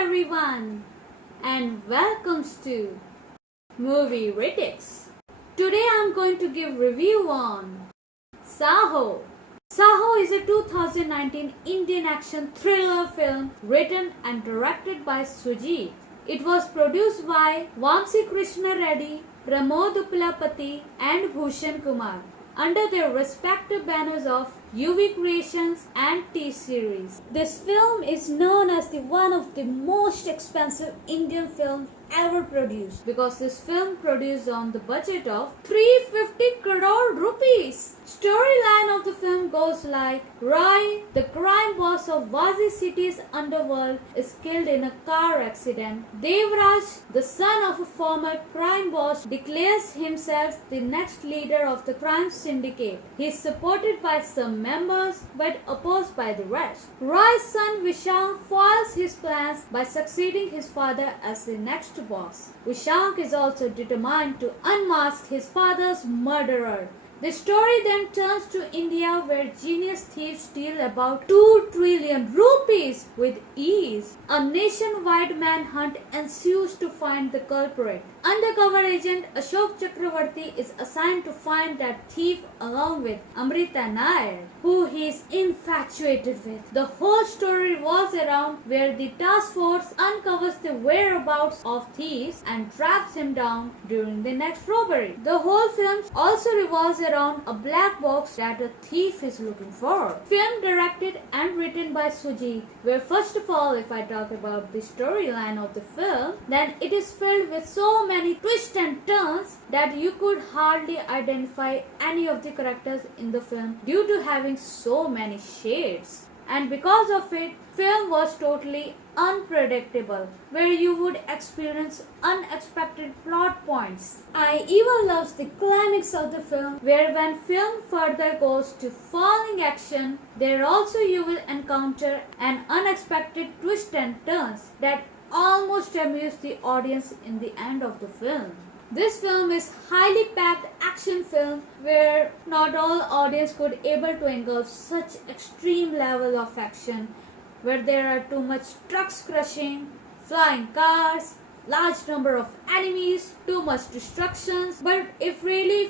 everyone and welcomes to Movie Critics. Today I'm going to give review on Saaho. Saaho is a 2019 Indian action thriller film written and directed by Sujit. It was produced by Vamsi Krishna Reddy, Pramod Uppalapati and Bhushan Kumar under their respective banners of UV Creations and T-Series. This film is known as one of the most expensive Indian films ever produced because this film produced on the budget of 350 crore rupees. Storyline of the film goes like Rai, the crime boss of Vazi city's underworld, is killed in a car accident. Devraj, the son of a former crime boss, declares himself the next leader of the crime syndicate. He is supported by some members but opposed by the rest. Rai's son Vishank foils his plans by succeeding his father as the next boss. Vishank is also determined to unmask his father's murderer. The story then turns to India where genius thieves steal about 2 trillion rupees with ease. A nationwide manhunt ensues to find the culprit. Undercover agent Ashok Chakravarti is assigned to find that thief along with Amrita Nair, who he is infatuated with. The whole story revolves around where the task force uncovers the whereabouts of thieves and traps him down during the next robbery. The whole film also revolves around a black box that a thief is looking for. Film directed and written by Sujit, where first of all, if I talk about the storyline of the film, then it is filled with so many twists and turns that you could hardly identify any of the characters in the film due to having so many shades. And because of it, film was totally unpredictable, where you would experience unexpected plot points. I even love the climax of the film, where when film further goes to falling action, there also you will encounter an unexpected twist and turns that almost amuse the audience in the end of the film. This film is highly packed action film where not all audience could able to engulf such extreme level of action, where there are too much trucks crushing, flying cars, large number of enemies, too much destructions. But if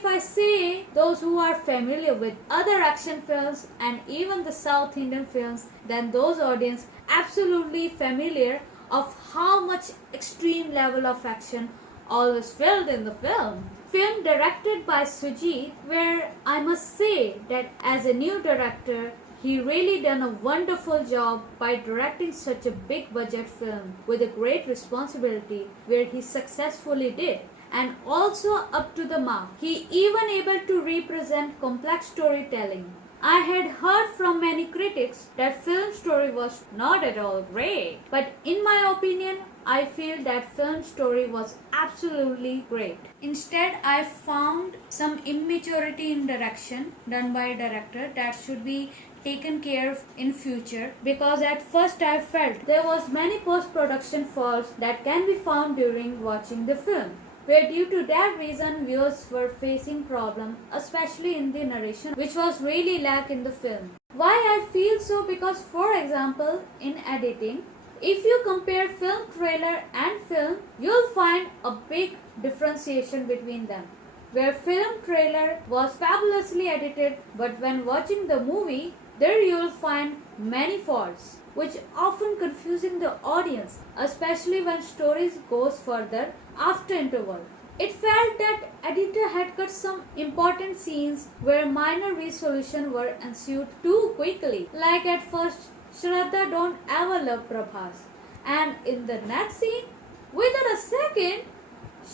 I say those who are familiar with other action films and even the South Indian films, then those audience absolutely familiar of how much extreme level of action always filled in the film. Film directed by Sujit, where I must say that as a new director, he really done a wonderful job by directing such a big budget film with a great responsibility, where he successfully did and also up to the mark. He even able to represent complex storytelling. I had heard from many critics that film story was not at all great, but in my opinion, I feel that film story was absolutely great. Instead, I found some immaturity in direction done by a director that should be taken care of in future, because at first I felt there was many post-production faults that can be found during watching the film, where due to that reason viewers were facing problem, especially in the narration, which was really lack in the film. Why I feel so? Because for example, in editing, if you compare film trailer and film, you'll find a big differentiation between them, where film trailer was fabulously edited, but when watching the movie, there you'll find many faults, which often confusing the audience, especially when stories goes further after interval. It felt that editor had cut some important scenes where minor resolution were ensued too quickly. Like at first, Shraddha don't ever love Prabhas, and in the next scene, within a second,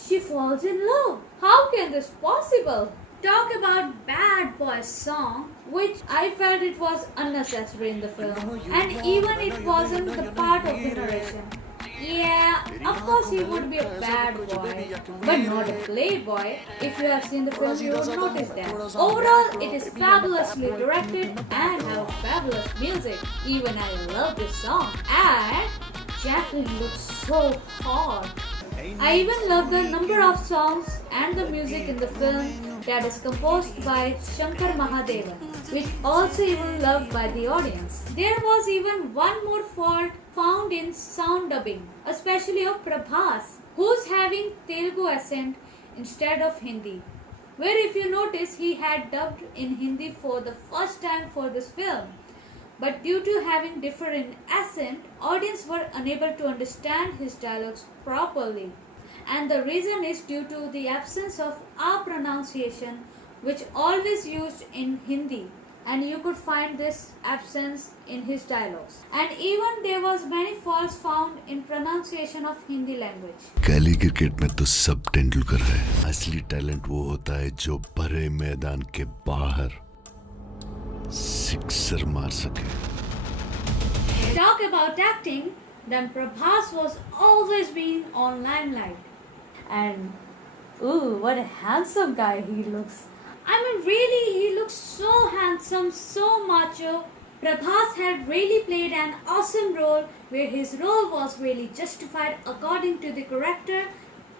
she falls in love. How can this possible? Talk about Bad Boy song, which I felt it was unnecessary in the film, and even it wasn't the part of the narration. Yeah, of course he would be a bad boy, but not a playboy. If you have seen the film, you will notice that. Overall, it is fabulously directed and have fabulous music. Even I love this song. And Jacqueline looks so hot. I even love the number of songs and the music in the film that is composed by Shankar Mahadevan, which also even loved by the audience. There was even one more fault found in sound dubbing, especially of Prabhas, who's having Telugu accent instead of Hindi. Where if you notice he had dubbed in Hindi for the first time for this film. But due to having different accent, audience were unable to understand his dialogues properly. And the reason is due to the absence of R pronunciation, which always used in Hindi, and you could find this absence in his dialogues. And even there was many faults found in pronunciation of Hindi language. गली cricket में तो सब तेंदुलकर है। असली talent वो होता है जो भरे मैदान के बाहर सिक्सर मार सके। Talk about acting, then Prabhas was always being on limelight. And ooh, what a handsome guy he looks. I mean, really, he looks so handsome, so macho. Prabhas had really played an awesome role where his role was really justified according to the character,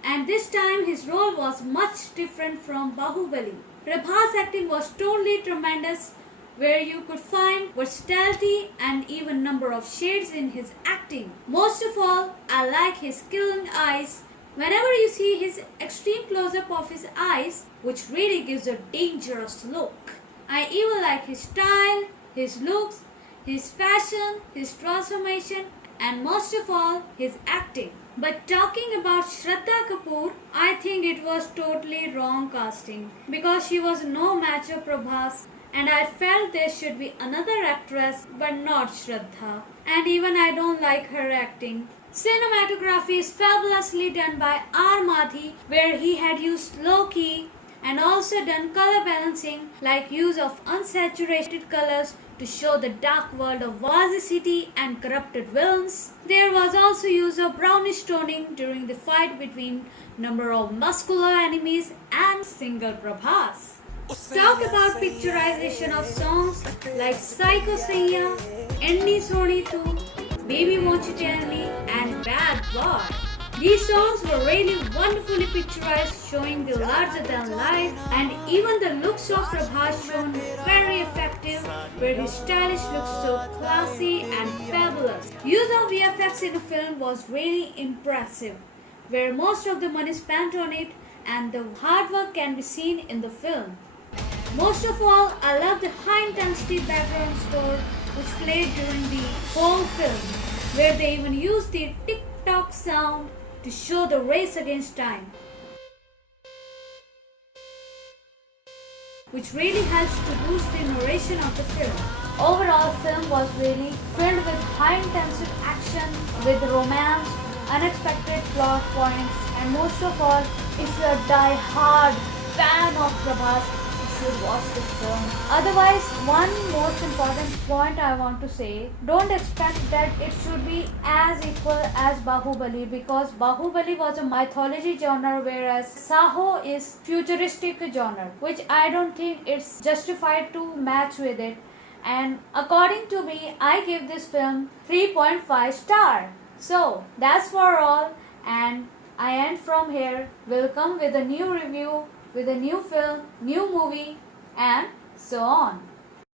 and this time his role was much different from Bahubali. Prabhas' acting was totally tremendous, where you could find versatility and even number of shades in his acting. Most of all, I like his killing eyes. Whenever you see his extreme close-up of his eyes, which really gives a dangerous look. I even like his style, his looks, his fashion, his transformation, and most of all, his acting. But talking about Shraddha Kapoor, I think it was totally wrong casting because she was no match of Prabhas, and I felt there should be another actress but not Shraddha. And even I don't like her acting. Cinematography is fabulously done by R. Madhi, where he had used low key and also done color balancing like use of unsaturated colors to show the dark world of Vazi city and corrupted villains. There was also use of brownish toning during the fight between number of muscular enemies and single Prabhas. Talk about picturization of songs like Psycho Saiya, Enni Soni Tu, Baby Won't You Tell Me, and Bad Boy. These songs were really wonderfully picturized, showing the larger than life, and even the looks of Prabhas shown very effective, where his stylish looks so classy and fabulous. Use of VFX in the film was really impressive, where most of the money spent on it and the hard work can be seen in the film. Most of all, I love the high intensity background score which played during the whole film, where they even used the tick-tock sound to show the race against time, which really helps to boost the narration of the film. Overall, film was really filled with high intensity action, with romance, unexpected plot points, and most of all, if you are a die-hard fan of Prabhas, should watch this film. Otherwise, one most important point I want to say, don't expect that it should be as equal as Bahubali, because Bahubali was a mythology genre whereas Saaho is futuristic genre, which I don't think it's justified to match with it. And according to me, I give this film 3.5 star. So that's for all, and I end from here. We'll come with a new review, with a new film, new movie, and so on.